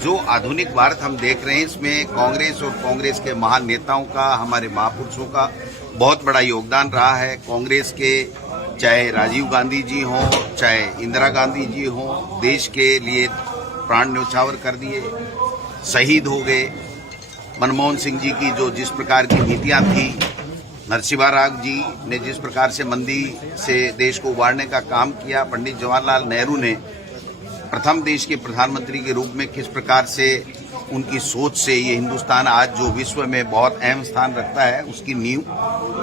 जो आधुनिक भारत हम देख रहे हैं इसमें कांग्रेस और कांग्रेस के महान नेताओं का, हमारे महापुरुषों का बहुत बड़ा योगदान रहा है। कांग्रेस के चाहे राजीव गांधी जी हों, चाहे इंदिरा गांधी जी हों, देश के लिए प्राण न्यौछावर कर दिए, शहीद हो गए। मनमोहन सिंह जी की जो जिस प्रकार की नीतियां थी, नरसिम्हा राव जी ने जिस प्रकार से मंदी से देश को उबारने का काम किया, पंडित जवाहरलाल नेहरू ने प्रथम देश के प्रधानमंत्री के रूप में किस प्रकार से उनकी सोच से ये हिंदुस्तान आज जो विश्व में बहुत अहम स्थान रखता है, उसकी नींव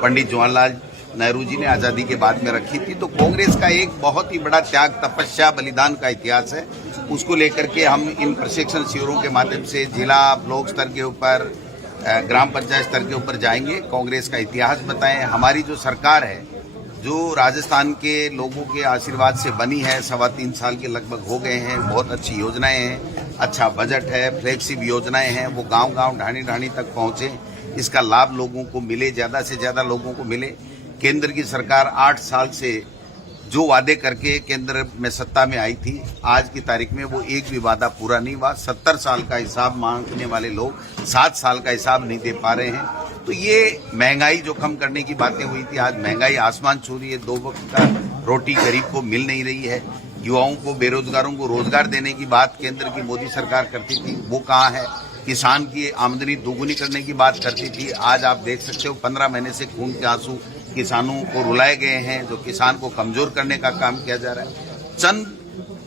पंडित जवाहरलाल नेहरू जी ने आजादी के बाद में रखी थी। तो कांग्रेस का एक बहुत ही बड़ा त्याग, तपस्या, बलिदान का इतिहास है। उसको लेकर के हम इन प्रशिक्षण शिविरों के माध्यम से जिला, ब्लॉक स्तर के ऊपर, ग्राम पंचायत स्तर के ऊपर जाएंगे, कांग्रेस का इतिहास बताएं। हमारी जो सरकार है, जो राजस्थान के लोगों के आशीर्वाद से बनी है, 3.25 साल के लगभग हो गए हैं, बहुत अच्छी योजनाएं हैं, अच्छा बजट है, फ्लैगशिप योजनाएं हैं, वो गांव-गांव, ढाणी-ढाणी तक पहुंचे, इसका लाभ लोगों को मिले, ज्यादा से ज्यादा लोगों को मिले। केंद्र की सरकार 8 साल से जो वादे करके केंद्र में सत्ता में आई थी, आज की तारीख में वो एक भी वादा पूरा नहीं हुआ। 70 साल का हिसाब मांगने वाले लोग 7 साल का हिसाब नहीं दे पा रहे हैं। तो ये महंगाई जो कम करने की बातें हुई थी, आज महंगाई आसमान छू रही है। 2 वक्त का रोटी गरीब को मिल नहीं रही है। युवाओं को, बेरोजगारों को रोजगार देने की बात केंद्र की मोदी सरकार करती थी, वो कहाँ है। किसान की आमदनी दोगुनी करने की बात करती थी, आज आप देख सकते हो 15 महीने से खून के आंसू किसानों को रुलाए गए हैं, जो किसान को कमजोर करने का काम किया जा रहा है। चंद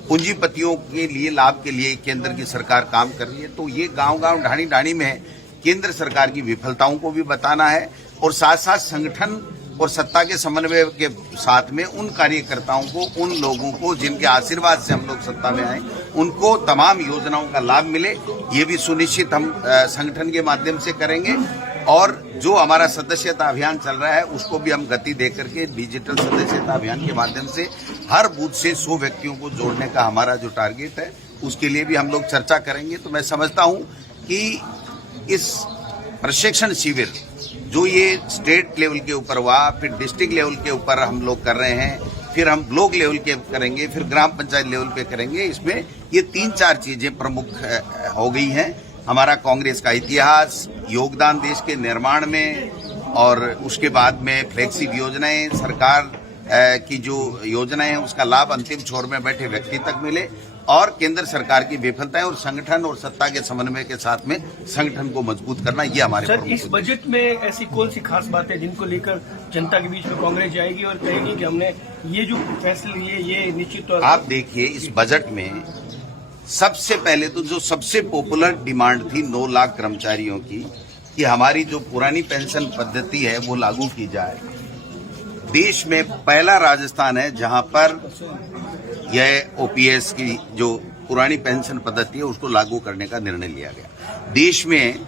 पूंजीपतियों के लिए, लाभ के लिए केंद्र की सरकार काम कर रही है। तो ये गांव-गांव, ढाणी-ढाणी में केंद्र सरकार की विफलताओं को भी बताना है और साथ साथ संगठन और सत्ता के समन्वय के साथ में उन कार्यकर्ताओं को, उन लोगों को जिनके आशीर्वाद से हम लोग सत्ता में आए, उनको तमाम योजनाओं का लाभ मिले, ये भी सुनिश्चित हम संगठन के माध्यम से करेंगे। और जो हमारा सदस्यता अभियान चल रहा है, उसको भी हम गति देकर के डिजिटल सदस्यता अभियान के माध्यम से हर बूथ से 100 व्यक्तियों को जोड़ने का हमारा जो टारगेट है, उसके लिए भी हम लोग चर्चा करेंगे। तो मैं समझता हूं कि इस प्रशिक्षण शिविर जो ये स्टेट लेवल के ऊपर हुआ, फिर डिस्ट्रिक्ट लेवल के ऊपर हम लोग कर रहे हैं, फिर हम ब्लॉक लेवल के करेंगे, फिर ग्राम पंचायत लेवल पे करेंगे, इसमें ये 3-4 चीजें प्रमुख हो गई हैं। हमारा कांग्रेस का इतिहास, योगदान देश के निर्माण में, और उसके बाद में फ्लैगशिप योजनाएं, सरकार की जो योजनाएं हैं उसका लाभ अंतिम छोर में बैठे व्यक्ति तक मिले, और केंद्र सरकार की विफलताएं और संगठन और सत्ता के समन्वय के साथ में संगठन को मजबूत करना, ये हमारे सर, इस बजट में ऐसी कौन सी खास बात है जिनको लेकर जनता के बीच में कांग्रेस जाएगी और कहेगी कि हमने ये जो फैसले लिए, ये निश्चित तौर पर। आप देखिए, इस बजट में सबसे पहले तो जो सबसे पॉपुलर डिमांड थी 9 लाख कर्मचारियों की, कि हमारी जो पुरानी पेंशन पद्धति है वो लागू की जाए। देश में पहला राजस्थान है जहां पर यह ओपीएस की जो पुरानी पेंशन पद्धति है उसको लागू करने का निर्णय लिया गया। देश में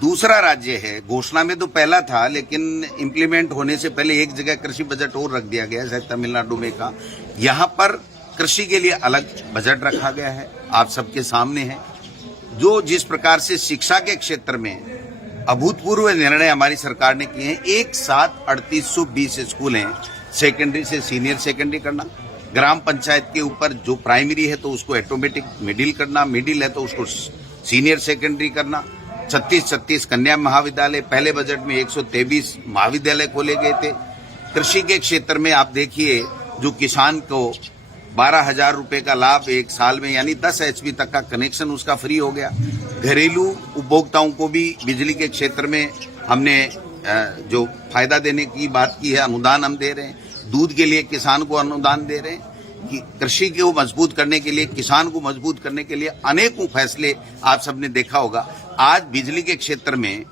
दूसरा राज्य है, घोषणा में तो पहला था लेकिन इम्प्लीमेंट होने से पहले एक जगह कृषि बजट और रख दिया गया है, शायद तमिलनाडु में का। यहां पर कृषि के लिए अलग बजट रखा गया है, आप सबके सामने है। जो जिस प्रकार से शिक्षा के क्षेत्र में अभूतपूर्व निर्णय हमारी सरकार ने किए हैं, एक साथ 3820 स्कूल हैं, सेकेंडरी से सीनियर सेकेंडरी करना, ग्राम पंचायत के ऊपर जो प्राइमरी है तो उसको ऑटोमेटिक मिडिल करना, मिडिल है तो उसको सीनियर सेकेंडरी करना, 36 कन्या महाविद्यालय, पहले बजट में 123 महाविद्यालय खोले गए थे। कृषि के क्षेत्र में आप देखिए, जो किसान को 12,000 रुपए का लाभ एक साल में, यानी 10 HP तक का कनेक्शन उसका फ्री हो गया। घरेलू उपभोक्ताओं को भी बिजली के क्षेत्र में हमने जो फायदा देने की बात की है, अनुदान हम दे रहे हैं। दूध के लिए किसान को अनुदान दे रहे हैं। कि कृषि को मजबूत करने के लिए, किसान को मजबूत करने के लिए अनेकों फैसले आप सबने देखा होगा। आज बिजली के क्षेत्र में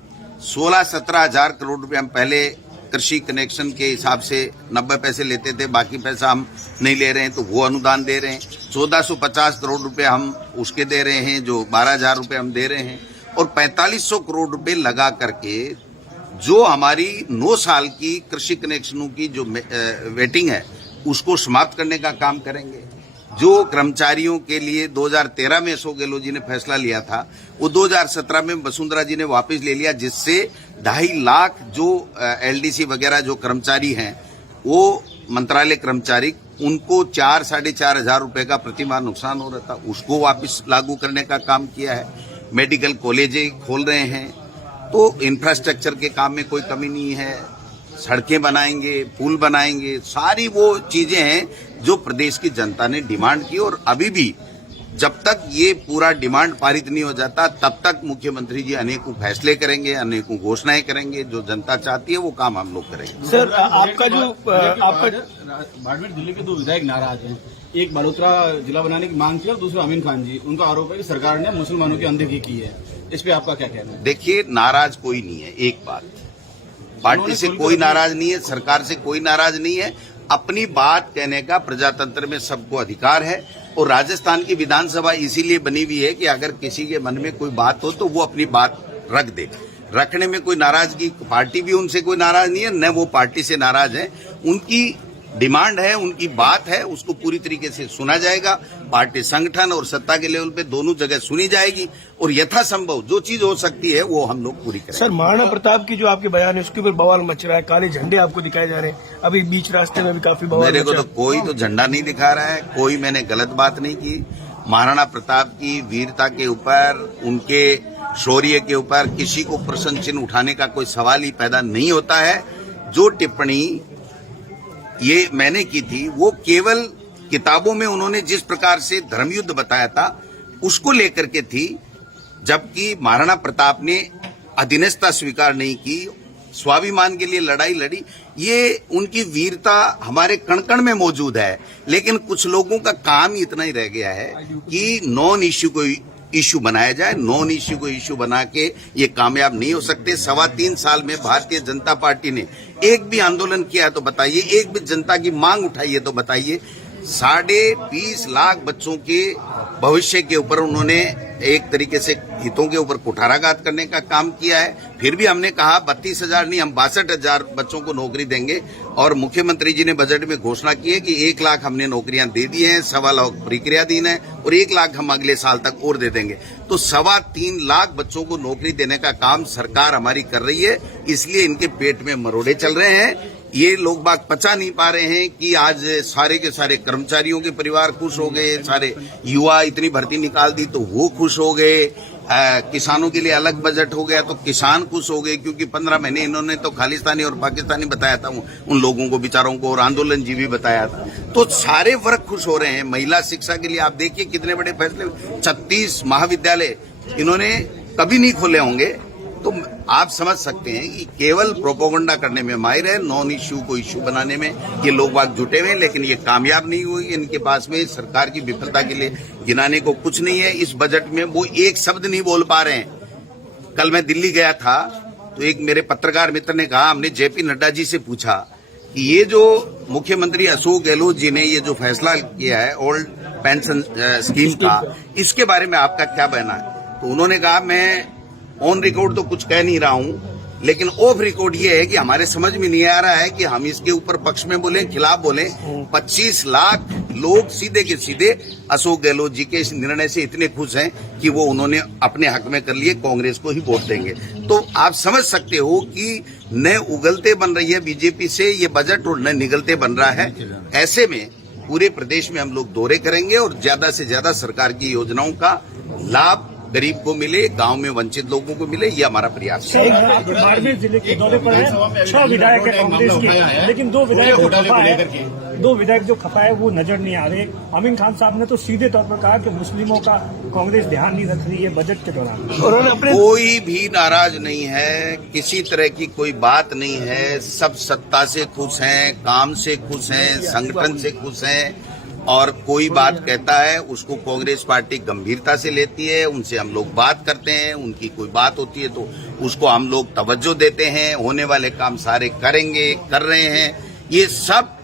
16-17 हजार करोड़ रुपए हम पहले कृषि कनेक्शन के हिसाब से 90 पैसे लेते थे, बाकी पैसा हम नहीं ले रहे हैं, तो वो अनुदान दे रहे हैं। 1450 करोड़ रुपए हम उसके दे रहे हैं, जो 12,000 रुपए हम दे रहे हैं, और 4500 करोड़ रुपए लगा करके जो हमारी 9 साल की कृषि कनेक्शनों की जो वेटिंग है उसको समाप्त करने का काम करेंगे। जो कर्मचारियों के लिए 2013 में अशोक गहलोत जी ने फैसला लिया था, वो 2017 में वसुंधरा जी ने वापस ले लिया, जिससे 2.5 लाख जो एलडीसी वगैरह जो कर्मचारी हैं, वो मंत्रालय कर्मचारी उनको 4-4.5 रुपए का प्रतिमाह नुकसान हो रहा था, उसको वापस लागू करने का काम किया है। मेडिकल कॉलेजें खोल रहे हैं, तो इंफ्रास्ट्रक्चर के काम में कोई कमी नहीं है। सड़कें बनाएंगे, पुल बनाएंगे, सारी वो चीजें हैं जो प्रदेश की जनता ने डिमांड की। और अभी भी जब तक ये पूरा डिमांड पारित नहीं हो जाता, तब तक मुख्यमंत्री जी अनेकों फैसले करेंगे, अनेकों घोषणाएं करेंगे। जो जनता चाहती है वो काम हम लोग करेंगे। सर, आपका जो बाड़मेर जिले के 2 विधायक नाराज हैं। एक बड़ोतरा जिला बनाने की मांग की और दूसरा अमीन खान जी, उनका आरोप है कि सरकार ने मुसलमानों की अनदेखी की है। इस पे आपका क्या कहना है? देखिए, नाराज कोई नहीं है। एक बात, पार्टी से कोई नाराज नहीं है, सरकार से कोई नाराज नहीं है। अपनी बात कहने का प्रजातंत्र में सबको अधिकार है। और राजस्थान की विधानसभा इसीलिए बनी हुई है कि अगर किसी के मन में कोई बात हो तो वो अपनी बात रख दे। रखने में कोई नाराजगी, पार्टी भी उनसे कोई नाराज नहीं है, न वो पार्टी से नाराज है। उनकी डिमांड है, उनकी बात है, उसको पूरी तरीके से सुना जाएगा। पार्टी संगठन और सत्ता के लेवल पे दोनों जगह सुनी जाएगी और यथासंभव जो चीज हो सकती है वो हम लोग पूरी करेंगे। सर, महाराणा प्रताप की जो आपके बयान है उसके ऊपर बवाल मच रहा है, काले झंडे आपको दिखाए जा रहे हैं। अभी बीच रास्ते में भी काफी बवाल मेरे को मचा तो कोई तो झंडा नहीं दिखा रहा है, कोई मैंने गलत बात नहीं की। महाराणा प्रताप की वीरता के ऊपर, उनके शौर्य के ऊपर किसी को प्रश्न चिन्ह उठाने का कोई सवाल ही पैदा नहीं होता है। जो टिप्पणी ये मैंने की थी वो केवल किताबों में उन्होंने जिस प्रकार से धर्मयुद्ध बताया था उसको लेकर के थी, जबकि महाराणा प्रताप ने अधीनस्था स्वीकार नहीं की, स्वाभिमान के लिए लड़ाई लड़ी। ये उनकी वीरता हमारे कण कण में मौजूद है। लेकिन कुछ लोगों का काम ही इतना ही रह गया है कि नॉन इश्यू को इश्यू बनाया जाए। नॉन इश्यू को इश्यू बना के ये कामयाब नहीं हो सकते। 3.25 साल में भारतीय जनता पार्टी ने एक भी आंदोलन किया है तो बताइए, एक भी जनता की मांग उठाई है तो बताइए। 20.5 लाख बच्चों के भविष्य के ऊपर उन्होंने एक तरीके से हितों के ऊपर कुठाराघात करने का काम किया है। फिर भी हमने कहा 32,000 नहीं, हम 62,000 बच्चों को नौकरी देंगे। और मुख्यमंत्री जी ने बजट में घोषणा की है कि 1 लाख हमने नौकरियां दे दी हैं, 1.25 लाख प्रक्रियाधीन है और 1 लाख हम अगले साल तक और दे देंगे। तो 3.25 लाख बच्चों को नौकरी देने का काम सरकार हमारी कर रही है। इसलिए इनके पेट में मरोड़े चल रहे हैं। ये लोग बात पचा नहीं पा रहे हैं कि आज सारे के सारे कर्मचारियों के परिवार खुश हो गए, सारे युवा इतनी भर्ती निकाल दी तो वो खुश हो गए, किसानों के लिए अलग बजट हो गया तो किसान खुश हो गए, क्योंकि 15 महीने इन्होंने तो खालिस्तानी और पाकिस्तानी बताया था उन लोगों को, बेचारों को, और आंदोलनजीवी बताया था। तो सारे वर्ग खुश हो रहे हैं। महिला शिक्षा के लिए आप देखिए कितने बड़े फैसले, 36 महाविद्यालय इन्होंने कभी नहीं खोले होंगे। तो आप समझ सकते हैं कि केवल प्रोपोगंडा करने में माहिर है, नॉन इश्यू को इश्यू बनाने में ये लोग बात जुटे हुए हैं। लेकिन ये कामयाब नहीं हुई। इनके पास में सरकार की विफलता के लिए गिनाने को कुछ नहीं है। इस बजट में वो एक शब्द नहीं बोल पा रहे हैं। कल मैं दिल्ली गया था तो एक मेरे पत्रकार मित्र ने कहा, हमने जेपी नड्डा जी से पूछा कि ये जो मुख्यमंत्री अशोक गहलोत जी ने ये जो फैसला किया है ओल्ड पेंशन स्कीम का, इसके बारे में आपका क्या कहना है? तो उन्होंने कहा, मैं ऑन रिकॉर्ड तो कुछ कह नहीं रहा हूं, लेकिन ऑफ रिकॉर्ड ये है कि हमारे समझ में नहीं आ रहा है कि हम इसके ऊपर पक्ष में बोले, खिलाफ बोले। 25 लाख लोग सीधे के सीधे अशोक गहलोत जी के इस निर्णय से इतने खुश हैं कि वो उन्होंने अपने हक में कर लिए, कांग्रेस को ही वोट देंगे। तो आप समझ सकते हो कि न उगलते बन रही है बीजेपी से ये बजट और न निगलते बन रहा है। ऐसे में पूरे प्रदेश में हम लोग दौरे करेंगे और ज्यादा से ज्यादा सरकार की योजनाओं का लाभ गरीब को मिले, गांव में वंचित लोगों को मिले, ये हमारा प्रयास है। बाड़मेर जिले के दौरे पर है, 6 विधायक है कांग्रेस के, लेकिन 2 विधायक जो खफा है वो नजर नहीं आ रहे। अमीन खान साहब ने तो सीधे तौर पर कहा कि मुस्लिमों का कांग्रेस ध्यान नहीं रख रही है बजट के दौरान। कोई भी नाराज नहीं है, किसी तरह की कोई बात नहीं है। सब सत्ता से खुश हैं, काम से खुश हैं, संगठन से खुश हैं। और कोई बात कहता है उसको कांग्रेस पार्टी गंभीरता से लेती है, उनसे हम लोग बात करते हैं, उनकी कोई बात होती है तो उसको हम लोग तवज्जो देते हैं। होने वाले काम सारे करेंगे, कर रहे हैं। ये सब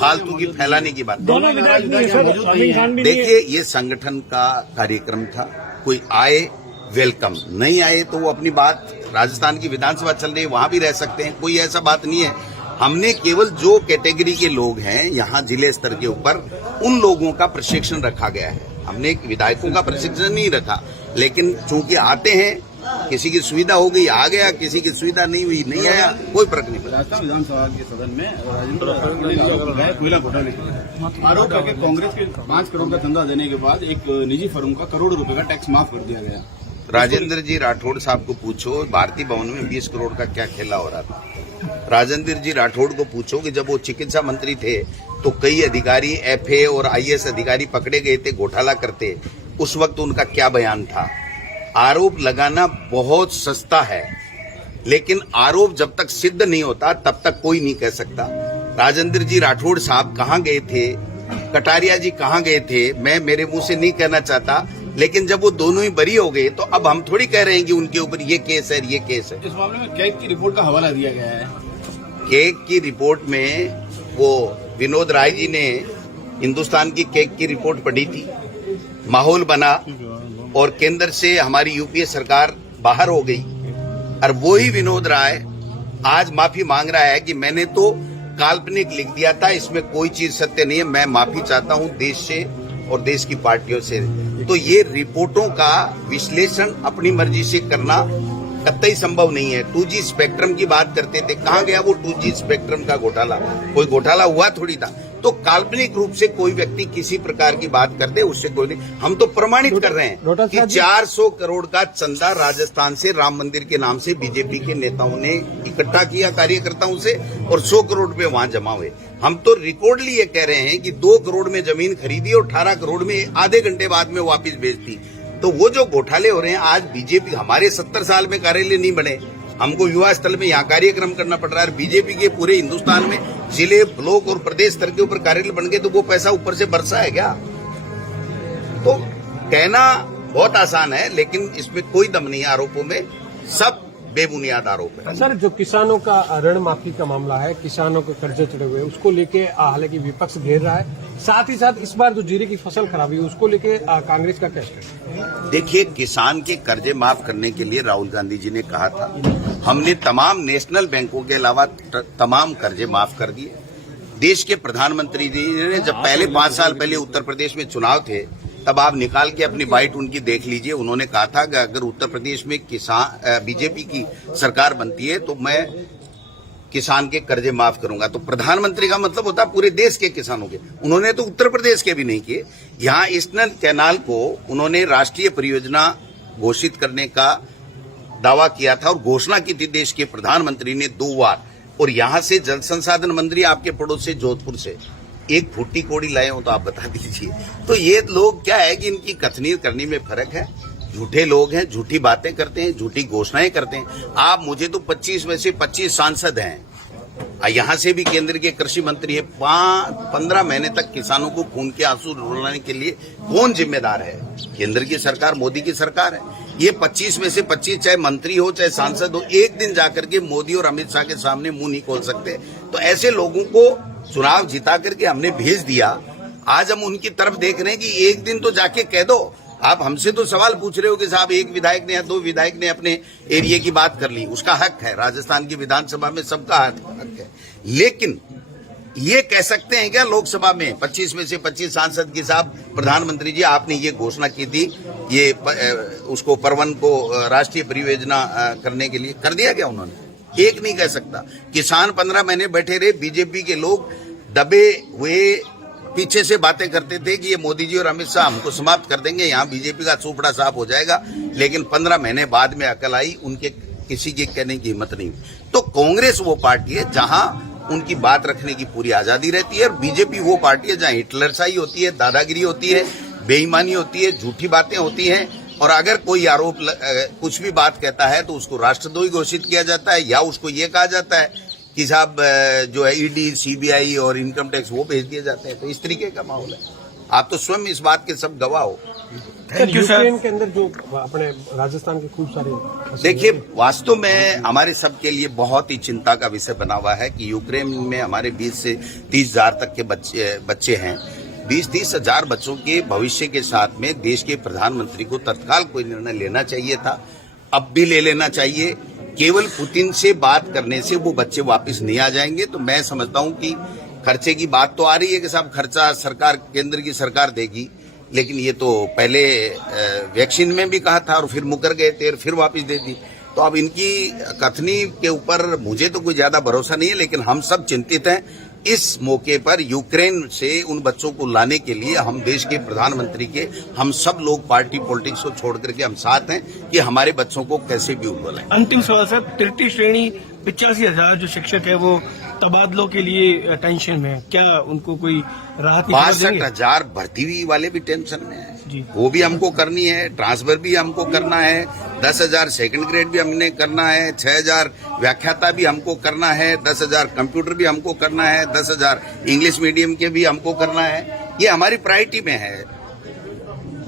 फालतू की फैलाने की बात है। देखिए, ये संगठन का कार्यक्रम था, कोई आए वेलकम, नहीं आए तो वो अपनी बात, राजस्थान की विधानसभा चल रही है वहां भी रह सकते हैं, कोई ऐसा बात नहीं है। हमने केवल जो कैटेगरी के लोग हैं यहाँ जिले स्तर के ऊपर, उन लोगों का प्रशिक्षण रखा गया है। हमने विधायकों का प्रशिक्षण नहीं रखा, लेकिन चूंकि आते हैं किसी की सुविधा हो गई आ गया, किसी की सुविधा नहीं हुई नहीं आया, कोई फर्क नहीं पड़ा। राजस्थान विधानसभा के सदन में राजेंद्र कोयला घोटाले आरोप करके कांग्रेस के 5 करोड़ का चंदा देने के बाद एक निजी फर्म का करोड़ रुपए का टैक्स माफ कर दिया गया। राजेंद्र जी राठौड़ साहब को पूछो भारतीय भवन में 20 करोड़ का क्या खेला हो रहा था। राजेंद्र जी राठौड़ को पूछो कि जब वो चिकित्सा मंत्री थे तो कई अधिकारी एफए और आईएएस अधिकारी पकड़े गए थे घोटाला करते, उस वक्त उनका क्या बयान था। आरोप लगाना बहुत सस्ता है, लेकिन आरोप जब तक सिद्ध नहीं होता तब तक कोई नहीं कह सकता। राजेंद्र जी राठौड़ साहब कहां गए थे, कटारिया जी कहां गए थे, मैं मेरे मुंह से नहीं कहना चाहता, लेकिन जब वो दोनों ही बरी हो गए तो अब हम थोड़ी कह रहे हैं कि उनके ऊपर ये केस है ये केस है। इस मामले में कैग की रिपोर्ट का हवाला दिया गया है। केक की रिपोर्ट में वो विनोद राय जी ने हिंदुस्तान की केक की रिपोर्ट पढ़ी थी, माहौल बना और केंद्र से हमारी यूपीए सरकार बाहर हो गई और वो ही विनोद राय आज माफी मांग रहा है कि मैंने तो काल्पनिक लिख दिया था, इसमें कोई चीज सत्य नहीं है, मैं माफी चाहता हूं देश से और देश की पार्टियों से। तो ये रिपोर्टों का विश्लेषण अपनी मर्जी से करना कतई संभव नहीं है। 2G स्पेक्ट्रम की बात करते थे, कहां गया वो 2G स्पेक्ट्रम का घोटाला? कोई घोटाला हुआ थोड़ी था। तो काल्पनिक रूप से कोई व्यक्ति किसी प्रकार की बात कर दे उससे कोई नहीं, हम तो प्रमाणित कर रहे हैं कि 400 करोड़ का चंदा राजस्थान से राम मंदिर के नाम से बीजेपी के नेताओं ने इकट्ठा किया कार्यकर्ताओं से और 100 करोड़ रुपए वहां जमा हुए। हम तो रिकॉर्डली ये कह रहे हैं कि 2 करोड़ में जमीन खरीदी और 18 करोड़ में आधे घंटे बाद में वापिस भेज दी। तो वो जो घोटाले हो रहे हैं आज बीजेपी, हमारे 70 साल में कार्यालय नहीं बने, हमको युवा स्थल में यहाँ कार्यक्रम करना पड़ रहा है। बीजेपी के पूरे हिंदुस्तान में जिले, ब्लॉक और प्रदेश स्तर के ऊपर कार्यालय बन गए, तो वो पैसा ऊपर से बरसा है क्या? तो कहना बहुत आसान है, लेकिन इसमें कोई दम नहीं है आरोपों में, सब बेबुनियाद आरोप है। सर, जो किसानों का ऋण माफी का मामला है, किसानों के कर्जे चढ़े हुए, उसको लेके हालांकि विपक्ष घेर रहा है, साथ ही साथ इस बार जो जीरे की फसल खराब हुई उसको लेके कांग्रेस का क्या स्टेट है? देखिए, किसान के कर्जे माफ करने के लिए राहुल गांधी जी ने कहा था, हमने तमाम नेशनल बैंकों के अलावा तमाम कर्जे माफ कर दिए। देश के प्रधानमंत्री जी ने जब पहले 5 साल पहले उत्तर प्रदेश में चुनाव थे, तब आप निकाल के अपनी बाइट उनकी देख लीजिए। उन्होंने कहा था कि अगर उत्तर प्रदेश में बीजेपी की सरकार बनती है तो मैं किसान के कर्जे माफ करूंगा। तो प्रधानमंत्री का मतलब होता है पूरे देश के किसानों के। उन्होंने तो उत्तर प्रदेश के भी नहीं किए। यहाँ ईस्टर्न कैनाल को उन्होंने राष्ट्रीय परियोजना घोषित करने का दावा किया था और घोषणा की थी देश के प्रधानमंत्री ने 2 बार। और यहाँ से जल संसाधन मंत्री आपके पड़ोस से जोधपुर से एक फुट्टी कोड़ी लाए हो तो आप बता दीजिए। तो ये लोग क्या है कि इनकी कथनी करनी में फर्क है। झूठे लोग हैं, झूठी बातें करते हैं, झूठी घोषणाएं करते हैं। आप मुझे तो 25 में से 25 सांसद हैं, यहाँ से भी केंद्र के कृषि मंत्री है। 15 महीने तक किसानों को खून के आंसू रुलाने के लिए कौन जिम्मेदार है? केंद्र की सरकार, मोदी की सरकार है। ये 25 में से 25 चाहे मंत्री हो चाहे सांसद हो, एक दिन जाकर के मोदी और अमित शाह के सामने मुंह नहीं खोल सकते। तो ऐसे लोगों को चुनाव जिता करके हमने भेज दिया। आज हम उनकी तरफ देख रहे हैं कि एक दिन तो जाके कह दो। आप हमसे तो सवाल पूछ रहे हो कि साहब एक विधायक ने या 2 विधायक ने अपने एरिया की बात कर ली, उसका हक है। राजस्थान की विधानसभा में सबका हक है, लेकिन ये कह सकते हैं क्या लोकसभा में 25 में से 25 सांसद की साहब प्रधानमंत्री जी आपने ये घोषणा की थी, ये उसको परवन को राष्ट्रीय परियोजना करने के लिए कर दिया क्या उन्होंने? एक नहीं कह सकता। किसान 15 महीने बैठे रहे, बीजेपी के लोग दबे हुए पीछे से बातें करते थे कि ये मोदी जी और अमित शाह हमको समाप्त कर देंगे, यहाँ बीजेपी का चोपड़ा साफ हो जाएगा। लेकिन 15 महीने बाद में अकल आई, उनके किसी के कहने की हिम्मत नहीं हुई। तो कांग्रेस वो पार्टी है जहां उनकी बात रखने की पूरी आजादी रहती है, और बीजेपी वो पार्टी है जहां हिटलरशाही होती है, दादागिरी होती है, बेईमानी होती है, झूठी बातें होती हैं। और अगर कोई आरोप कुछ भी बात कहता है तो उसको राष्ट्रद्रोही घोषित किया जाता है, या उसको ये कहा जाता है कि साहब जो है ईडी, सीबीआई और इनकम टैक्स वो भेज दिए जाते हैं। तो इस तरीके का माहौल है। आप तो स्वयं इस बात के सब गवाह हो। यूक्रेन के अंदर जो अपने राजस्थान के खूब सारे, देखिए, वास्तव में हमारे सबके लिए बहुत ही चिंता का विषय बना हुआ है कि यूक्रेन में हमारे 20 से 30 हजार तक के बच्चे हैं। 20-30 हजार बच्चों के भविष्य के साथ में देश के प्रधानमंत्री को तत्काल कोई निर्णय लेना चाहिए था, अब भी ले लेना चाहिए। केवल पुतिन से बात करने से वो बच्चे वापस नहीं आ जाएंगे। तो मैं समझता हूं कि खर्चे की बात तो आ रही है कि साहब खर्चा सरकार, केंद्र की सरकार देगी, लेकिन ये तो पहले वैक्सीन में भी कहा था और फिर मुकर गए थे और फिर वापस दे दी। तो अब इनकी कथनी के ऊपर मुझे तो कोई ज्यादा भरोसा नहीं है, लेकिन हम सब चिंतित हैं। इस मौके पर यूक्रेन से उन बच्चों को लाने के लिए हम देश के प्रधानमंत्री के हम सब लोग पार्टी पॉलिटिक्स को छोड़ करके हम साथ हैं कि हमारे बच्चों को कैसे भी बुलाएं। अंतिम सवाल सर, तृतीय श्रेणी 85,000 जो शिक्षक है वो तबादलों के लिए टेंशन में है, क्या उनको कोई राहत की खबर देंगे? 62,000 भर्ती वाले भी टेंशन में है जी। वो भी हमको करनी है, ट्रांसफर भी हमको करना है, 10,000 सेकंड ग्रेड भी हमने करना है, 6,000 व्याख्याता भी हमको करना है, 10,000 कंप्यूटर भी हमको करना है, 10,000 इंग्लिश मीडियम के भी हमको करना है। ये हमारी प्रायोरिटी में है।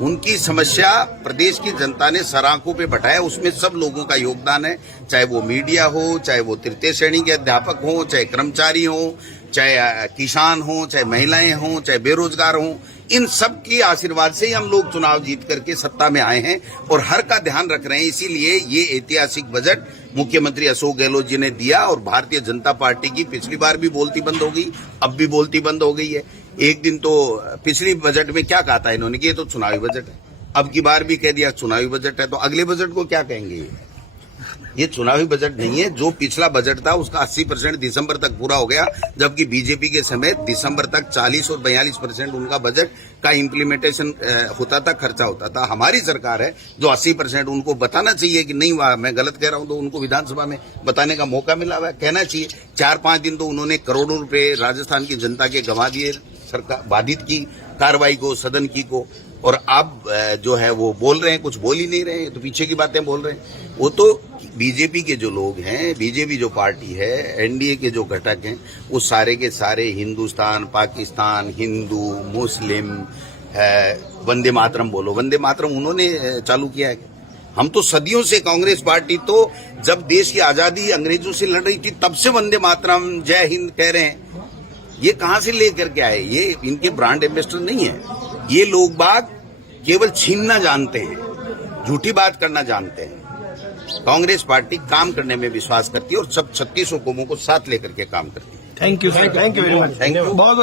उनकी समस्या प्रदेश की जनता ने सराखों पे बैठाया, उसमें सब लोगों का योगदान है, चाहे वो मीडिया हो, चाहे वो तृतीय श्रेणी के अध्यापक हो, चाहे कर्मचारी हो, चाहे किसान हो, चाहे महिलाएं हो, चाहे बेरोजगार हो। इन सब की आशीर्वाद से ही हम लोग चुनाव जीत करके सत्ता में आए हैं और हर का ध्यान रख रहे हैं। इसीलिए ये ऐतिहासिक बजट मुख्यमंत्री अशोक गहलोत जी ने दिया और भारतीय जनता पार्टी की पिछली बार भी बोलती बंद हो गई, अब भी बोलती बंद हो गई है। एक दिन तो पिछली बजट में क्या कहा था इन्होंने कि ये तो चुनावी बजट है, अब की बार भी कह दिया चुनावी बजट है, तो अगले बजट को क्या कहेंगे? ये चुनावी बजट नहीं है। जो पिछला बजट था उसका 80% दिसंबर तक पूरा हो गया, जबकि बीजेपी के समय दिसंबर तक 40 और 42% उनका बजट का इम्प्लीमेंटेशन होता था, खर्चा होता था। हमारी सरकार है जो 80%, उनको बताना चाहिए कि नहीं मैं गलत कह रहा हूं, तो उनको विधानसभा में बताने का मौका मिला हुआ है, कहना चाहिए। 4-5 दिन तो उन्होंने करोड़ों रुपए राजस्थान की जनता के गंवा दिए, सरकार बाधित की कार्रवाई को, सदन की को, और अब जो है वो बोल रहे हैं, कुछ बोल ही नहीं रहे हैं, तो पीछे की बातें बोल रहे हैं। वो तो बीजेपी के जो लोग हैं, बीजेपी जो पार्टी है, एनडीए के जो घटक हैं, वो सारे के सारे हिंदुस्तान, पाकिस्तान, हिंदू, मुस्लिम, वंदे मातरम बोलो, वंदे मातरम उन्होंने चालू किया है। हम तो सदियों से, कांग्रेस पार्टी तो जब देश की आजादी अंग्रेजों से लड़ रही थी तब से वंदे मातरम, जय हिंद कह रहे हैं। ये कहां से लेकर के आए? ये इनके ब्रांड एम्बेसडर नहीं है। ये लोग बाग केवल छीनना जानते हैं, झूठी बात करना जानते हैं। कांग्रेस पार्टी काम करने में विश्वास करती है और सब 36 हुकूमों को साथ लेकर के काम करती है। Thank you sir, thank you very much, thank you. बहुत